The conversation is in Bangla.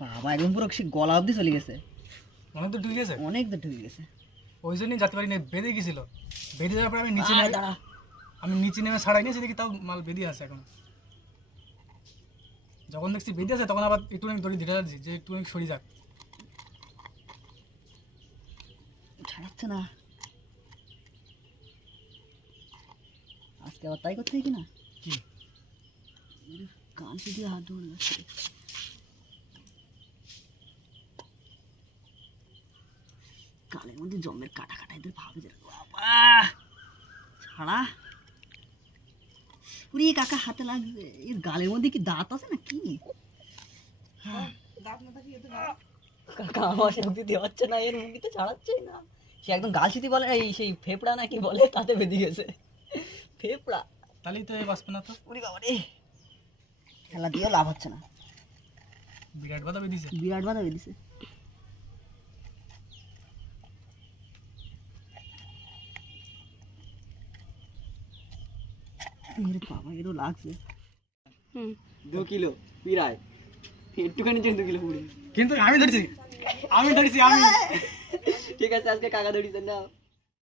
বাবা একদম পুরো সে গলা অবধি চলে গেছে, অনেক দূর ঢুকে গেছে, অনেক দূর ঢুকে গেছে। ওই জন্যই যেতে পারি না, বেঁধে গেছিল। বেঁধে যাওয়ার পরে দাঁড়া আমি নিচে নেমে ছাড়াই নিয়েছি, দেখি তাও মাল বেঁধে আছে এখন। যখন দেখছি বেঁধে আছে তখন আবার একটু দড়ি ধরে যাচ্ছি যে একটু সরে যাক। ছাড়াচ্ছে না আজকে, আবার তাই করতে হয় কিনা কি কান দিয়ে হাত ধরে যাচ্ছে। গালের মধ্যে জমের কাটা কাটা এদের ভাবে যে বাবা ছাড়া। উড়ি কাকা হাতে লাগবে, এর গালের মধ্যে কি দাঁত আছে না কি? কাকা আমার শক্তি দেওয়াচ্ছে না, এর মুখে তো ছাড়াচ্ছেই না। সে একদম গাল সিটি বলে, এই সেই ফেফড়া নাকি বলে, তাতে বেঁধে গেছে ফেফড়া। তাহলেই তো বাঁচবে না তো। উড়ি বাবা রে, খেলা দিয়েও লাভ হচ্ছে না, বিরাট বাধা বেঁধেছে, বিরাট বাধা বেঁধেছে। বাবা এরও লাগছে 2 কিলো পিরায়, একটুখানি 2 কিলো পুড়ে। কিন্তু আমি ধরেছি। ঠিক আছে আজকে কাকা ধরিছেন না।